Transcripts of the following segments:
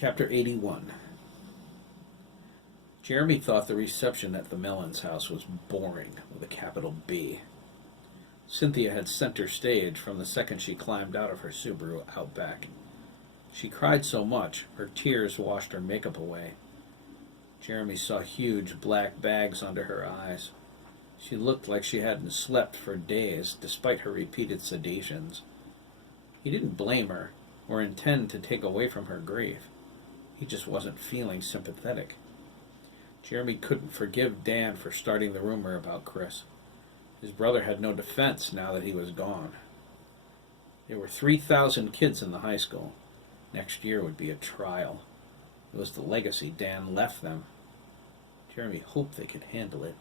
Chapter 81. Jeremy thought the reception at the Mellons house was boring, with a capital B. Cynthia had center stage from the second she climbed out of her Subaru Outback. She cried so much, her tears washed her makeup away. Jeremy saw huge black bags under her eyes. She looked like she hadn't slept for days, despite her repeated sedations. He didn't blame her, or intend to take away from her grief. He just wasn't feeling sympathetic. Jeremy couldn't forgive Dan for starting the rumor about Chris. His brother had no defense now that he was gone. There were 3,000 kids in the high school. Next year would be a trial. It was the legacy Dan left them. Jeremy hoped they could handle it.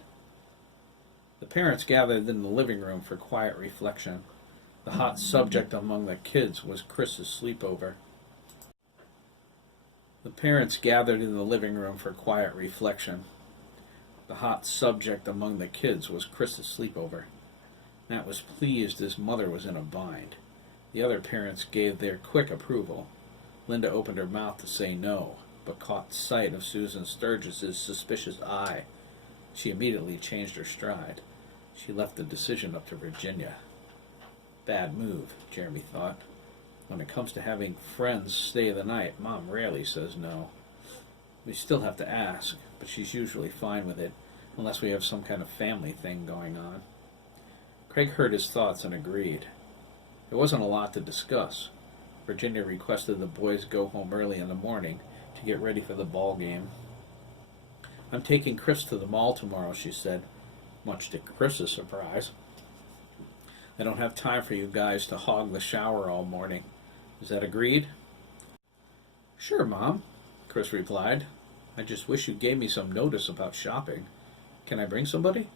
The parents gathered in the living room for quiet reflection. The hot subject among the kids was Chris's sleepover. The parents gathered in the living room for quiet reflection. The hot subject among the kids was Chris's sleepover. Matt was pleased his mother was in a bind. The other parents gave their quick approval. Linda opened her mouth to say no, but caught sight of Susan Sturgis's suspicious eye. She immediately changed her stride. She left the decision up to Virginia. Bad move, Jeremy thought. When it comes to having friends stay the night, Mom rarely says no. We still have to ask, but she's usually fine with it, unless we have some kind of family thing going on. Craig heard his thoughts and agreed. There wasn't a lot to discuss. Virginia requested the boys go home early in the morning to get ready for the ball game. I'm taking Chris to the mall tomorrow, she said, much to Chris's surprise. I don't have time for you guys to hog the shower all morning. Is that agreed? Sure, Mom, Chris replied. I just wish you gave me some notice about shopping. Can I bring somebody?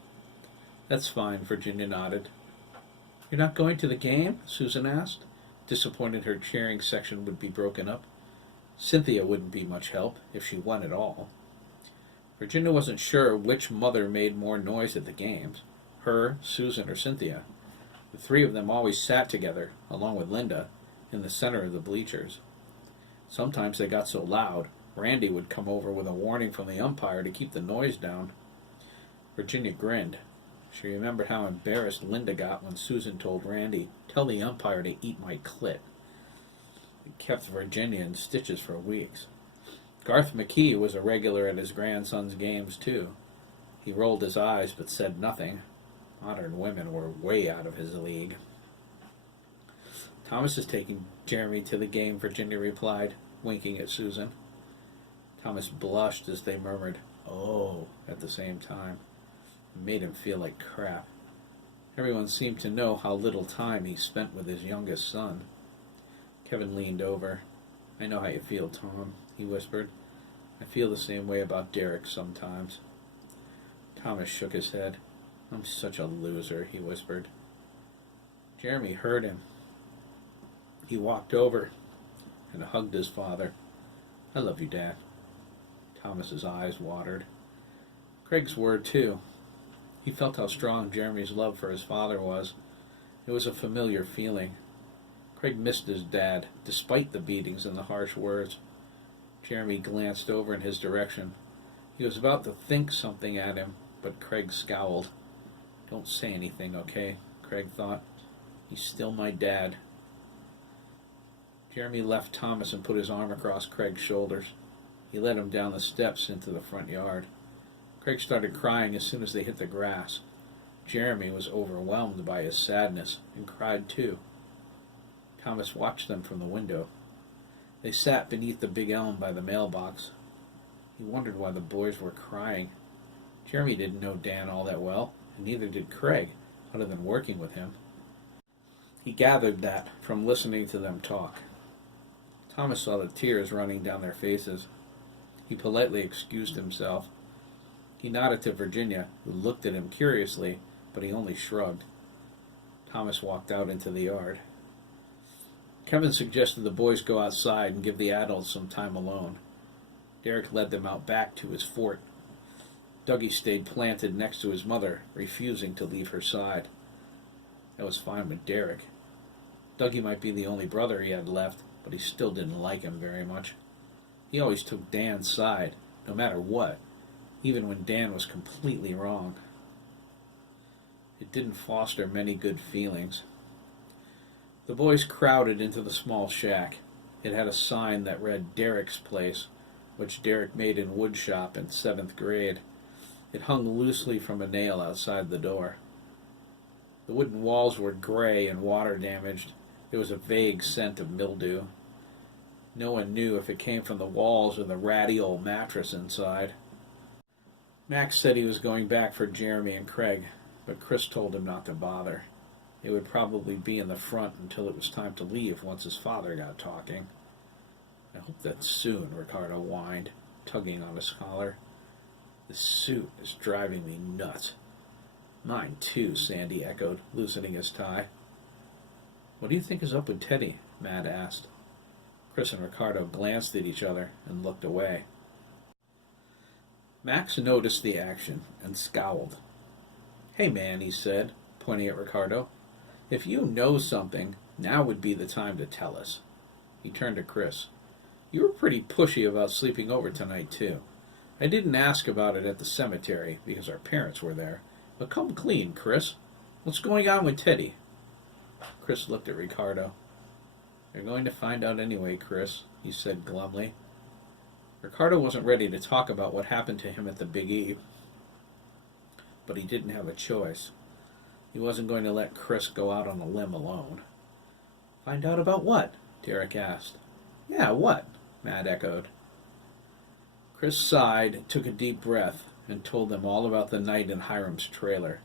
That's fine, Virginia nodded. You're not going to the game? Susan asked, disappointed her cheering section would be broken up. Cynthia wouldn't be much help, if she won at all. Virginia wasn't sure which mother made more noise at the games, her, Susan, or Cynthia. The three of them always sat together, along with Linda, in the center of the bleachers. Sometimes they got so loud, Randy would come over with a warning from the umpire to keep the noise down. Virginia grinned. She remembered how embarrassed Linda got when Susan told Randy, "Tell the umpire to eat my clit." It kept Virginia in stitches for weeks. Garth McKee was a regular at his grandson's games, too. He rolled his eyes but said nothing. Modern women were way out of his league. Thomas is taking Jeremy to the game, Virginia replied, winking at Susan. Thomas blushed as they murmured, "Oh," at the same time. It made him feel like crap. Everyone seemed to know how little time he spent with his youngest son. Kevin leaned over. I know how you feel, Tom, he whispered. I feel the same way about Derek sometimes. Thomas shook his head. I'm such a loser, he whispered. Jeremy heard him. He walked over and hugged his father. I love you, Dad. Thomas's eyes watered. Craig's were too. He felt how strong Jeremy's love for his father was. It was a familiar feeling. Craig missed his dad, despite the beatings and the harsh words. Jeremy glanced over in his direction. He was about to think something at him, but Craig scowled. Don't say anything, okay? Craig thought. He's still my dad. Jeremy left Thomas and put his arm across Craig's shoulders. He led him down the steps into the front yard. Craig started crying as soon as they hit the grass. Jeremy was overwhelmed by his sadness and cried too. Thomas watched them from the window. They sat beneath the big elm by the mailbox. He wondered why the boys were crying. Jeremy didn't know Dan all that well, and neither did Craig, other than working with him. He gathered that from listening to them talk. Thomas saw the tears running down their faces. He politely excused himself. He nodded to Virginia, who looked at him curiously, but he only shrugged. Thomas walked out into the yard. Kevin suggested the boys go outside and give the adults some time alone. Derek led them out back to his fort. Dougie stayed planted next to his mother, refusing to leave her side. That was fine with Derek. Dougie might be the only brother he had left, but he still didn't like him very much. He always took Dan's side, no matter what, even when Dan was completely wrong. It didn't foster many good feelings. The boys crowded into the small shack. It had a sign that read Derek's Place, which Derek made in woodshop in 7th grade. It hung loosely from a nail outside the door. The wooden walls were gray and water-damaged. There was a vague scent of mildew. No one knew if it came from the walls or the ratty old mattress inside. Max said he was going back for Jeremy and Craig, but Chris told him not to bother. It would probably be in the front until it was time to leave once his father got talking. I hope that's soon, Ricardo whined, tugging on his collar. This suit is driving me nuts. Mine too, Sandy echoed, loosening his tie. What do you think is up with Teddy? Matt asked. Chris and Ricardo glanced at each other and looked away. Max noticed the action and scowled. Hey man, he said, pointing at Ricardo. If you know something, now would be the time to tell us. He turned to Chris. You were pretty pushy about sleeping over tonight, too. I didn't ask about it at the cemetery because our parents were there. But come clean, Chris. What's going on with Teddy? Chris looked at Ricardo. You're going to find out anyway, Chris, he said glumly. Ricardo wasn't ready to talk about what happened to him at the Big E, but he didn't have a choice. He wasn't going to let Chris go out on a limb alone. Find out about what? Derek asked. Yeah, what? Matt echoed. Chris sighed, took a deep breath, and told them all about the night in Hiram's trailer.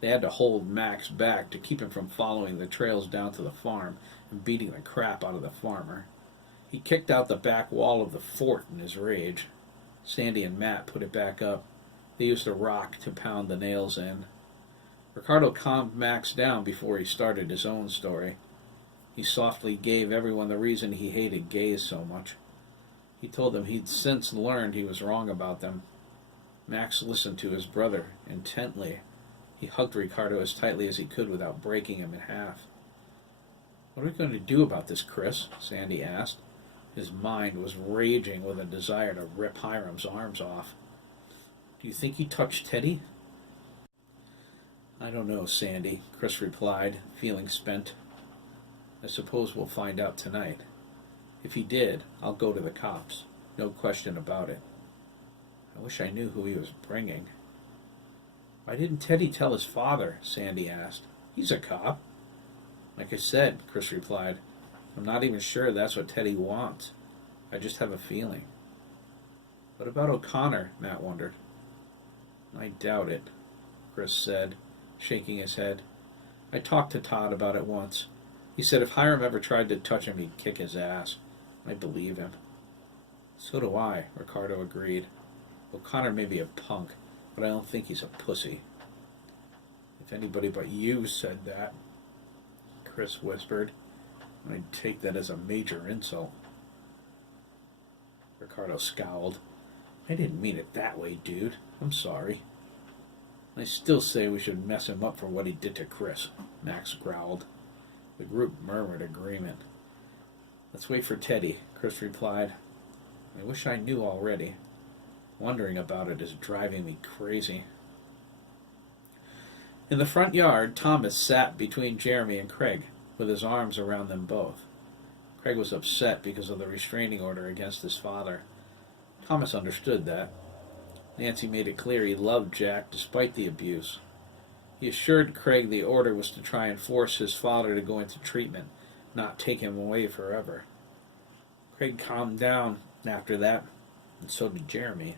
They had to hold Max back to keep him from following the trails down to the farm and beating the crap out of the farmer. He kicked out the back wall of the fort in his rage. Sandy and Matt put it back up. They used a rock to pound the nails in. Ricardo calmed Max down before he started his own story. He softly gave everyone the reason he hated gays so much. He told them he'd since learned he was wrong about them. Max listened to his brother intently. He hugged Ricardo as tightly as he could without breaking him in half. What are we going to do about this, Chris? Sandy asked. His mind was raging with a desire to rip Hiram's arms off. Do you think he touched Teddy? I don't know, Sandy, Chris replied, feeling spent. I suppose we'll find out tonight. If he did, I'll go to the cops. No question about it. I wish I knew who he was bringing. Why didn't Teddy tell his father? Sandy asked. He's a cop. Like I said, Chris replied, I'm not even sure that's what Teddy wants. I just have a feeling. What about O'Connor? Matt wondered. I doubt it, Chris said, shaking his head. I talked to Todd about it once. He said if Hiram ever tried to touch him, he'd kick his ass. I believe him. So do I, Ricardo agreed. O'Connor may be a punk, but I don't think he's a pussy. If anybody but you said that, Chris whispered, I'd take that as a major insult. Ricardo scowled. I didn't mean it that way, dude. I'm sorry. I still say we should mess him up for what he did to Chris, Max growled. The group murmured agreement. Let's wait for Teddy, Chris replied. I wish I knew already. Wondering about it is driving me crazy. In the front yard, Thomas sat between Jeremy and Craig, with his arms around them both. Craig was upset because of the restraining order against his father. Thomas understood that. Nancy made it clear he loved Jack despite the abuse. He assured Craig the order was to try and force his father to go into treatment, not take him away forever. Craig calmed down after that, and so did Jeremy.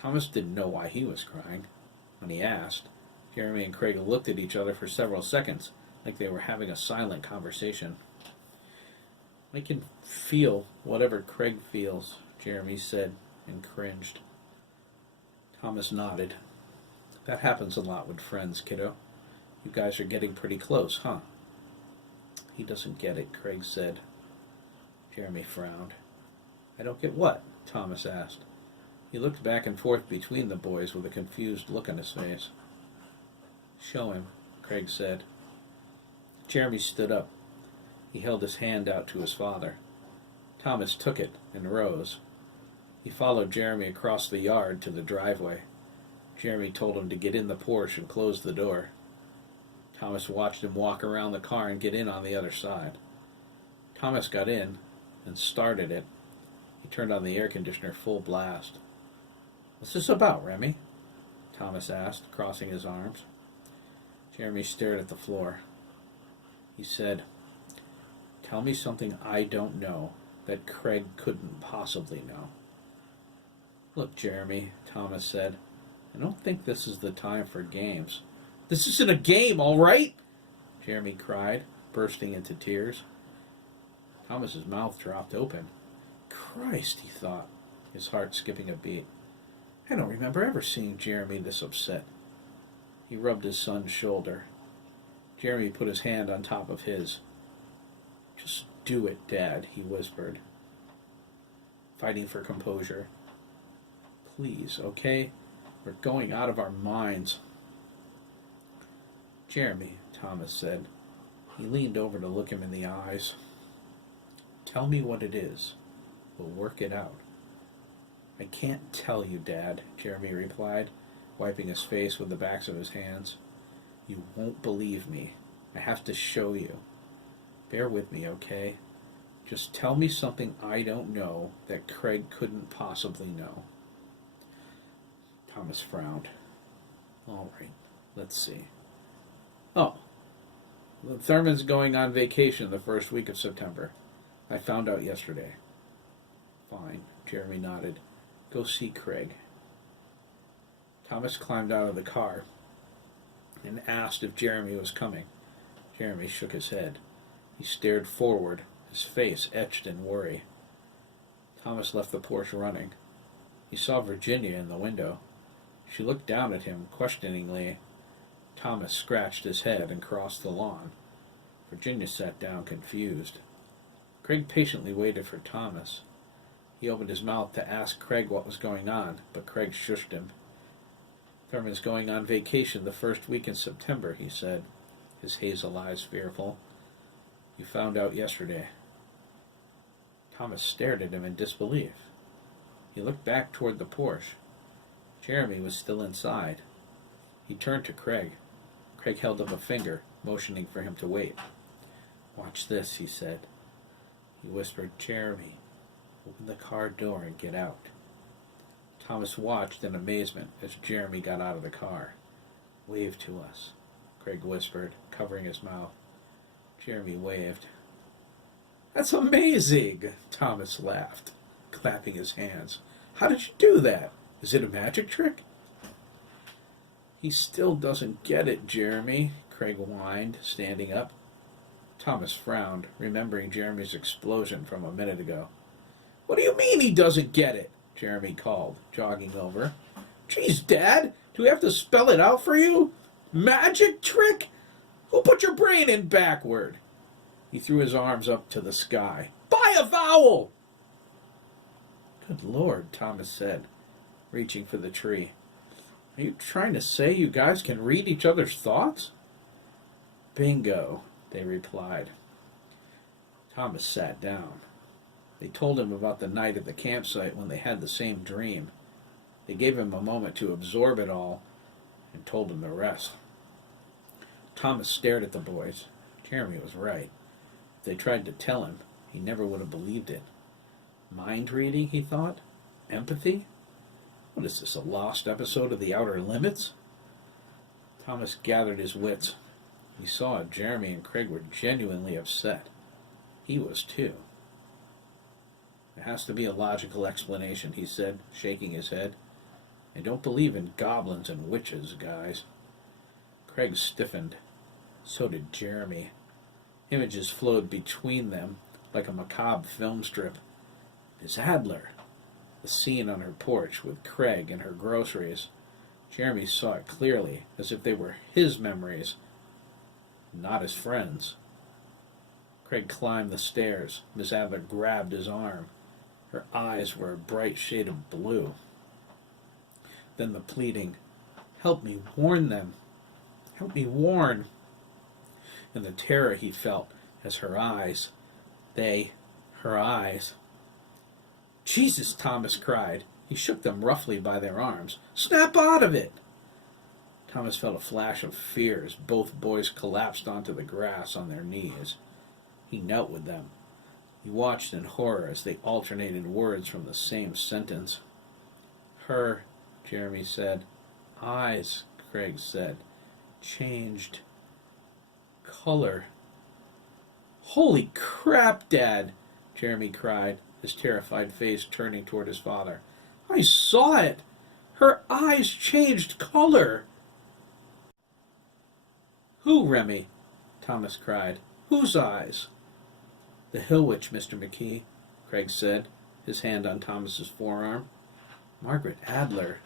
Thomas didn't know why he was crying. When he asked, Jeremy and Craig looked at each other for several seconds, like they were having a silent conversation. I can feel whatever Craig feels, Jeremy said, and cringed. Thomas nodded. That happens a lot with friends, kiddo. You guys are getting pretty close, huh? He doesn't get it, Craig said. Jeremy frowned. I don't get what? Thomas asked. He looked back and forth between the boys with a confused look on his face. Show him, Craig said. Jeremy stood up. He held his hand out to his father. Thomas took it and rose. He followed Jeremy across the yard to the driveway. Jeremy told him to get in the Porsche and close the door. Thomas watched him walk around the car and get in on the other side. Thomas got in and started it. He turned on the air conditioner full blast. "What's this about, Remy?" Thomas asked, crossing his arms. Jeremy stared at the floor. He said, "Tell me something I don't know that Craig couldn't possibly know." "Look, Jeremy," Thomas said, "I don't think this is the time for games." "This isn't a game, all right?" Jeremy cried, bursting into tears. Thomas's mouth dropped open. Christ, he thought, his heart skipping a beat. I don't remember ever seeing Jeremy this upset. He rubbed his son's shoulder. Jeremy put his hand on top of his. "Just do it, Dad," he whispered, fighting for composure. "Please, okay? We're going out of our minds." "Jeremy," Thomas said. He leaned over to look him in the eyes. "Tell me what it is. We'll work it out." "I can't tell you, Dad," Jeremy replied, wiping his face with the backs of his hands. "You won't believe me. I have to show you. Bear with me, okay? Just tell me something I don't know that Craig couldn't possibly know." Thomas frowned. "All right, let's see. Oh, Thurman's going on vacation the first week of September. I found out yesterday." "Fine," Jeremy nodded. "Go see Craig." Thomas climbed out of the car and asked if Jeremy was coming. Jeremy shook his head. He stared forward, his face etched in worry. Thomas left the Porsche running. He saw Virginia in the window. She looked down at him questioningly. Thomas scratched his head and crossed the lawn. Virginia sat down confused. Craig patiently waited for Thomas. He opened his mouth to ask Craig what was going on, but Craig shushed him. "Thurman's going on vacation the first week in September," he said, his hazel eyes fearful. "You found out yesterday." Thomas stared at him in disbelief. He looked back toward the Porsche. Jeremy was still inside. He turned to Craig. Craig held up a finger, motioning for him to wait. "Watch this," he said. He whispered, "Jeremy, open the car door and get out." Thomas watched in amazement as Jeremy got out of the car. "Wave to us," Craig whispered, covering his mouth. Jeremy waved. "That's amazing," Thomas laughed, clapping his hands. "How did you do that? Is it a magic trick?" "He still doesn't get it, Jeremy," Craig whined, standing up. Thomas frowned, remembering Jeremy's explosion from a minute ago. "What do you mean he doesn't get it?" Jeremy called, jogging over. "Geez, Dad, do we have to spell it out for you? Magic trick? Who put your brain in backward?" He threw his arms up to the sky. "Buy a vowel!" "Good Lord," Thomas said, reaching for the tree. "Are you trying to say you guys can read each other's thoughts?" "Bingo," they replied. Thomas sat down. They told him about the night at the campsite when they had the same dream. They gave him a moment to absorb it all and told him the rest. Thomas stared at the boys. Jeremy was right. If they tried to tell him, he never would have believed it. Mind reading, he thought? Empathy? What is this, a lost episode of The Outer Limits? Thomas gathered his wits. He saw Jeremy and Craig were genuinely upset. He was too. "There has to be a logical explanation," he said, shaking his head. "I don't believe in goblins and witches, guys." Craig stiffened. So did Jeremy. Images flowed between them like a macabre film strip. Miss Adler. The scene on her porch with Craig and her groceries. Jeremy saw it clearly, as if they were his memories, not his friends. Craig climbed the stairs. Miss Adler grabbed his arm. Her eyes were a bright shade of blue. Then the pleading, "Help me warn them. Help me warn." And the terror he felt as her eyes. Jesus, Thomas cried. He shook them roughly by their arms. Snap out of it! Thomas felt a flash of fear as both boys collapsed onto the grass on their knees. He knelt with them. He watched in horror as they alternated words from the same sentence. Her, Jeremy said. Eyes, Craig said. Changed. Color. Holy crap, Dad, Jeremy cried, his terrified face turning toward his father. I saw it! Her eyes changed color! Who, Remy? Thomas cried. Whose eyes? The hill witch, Mr. McKee, Craig said, his hand on Thomas's forearm. Margaret Adler.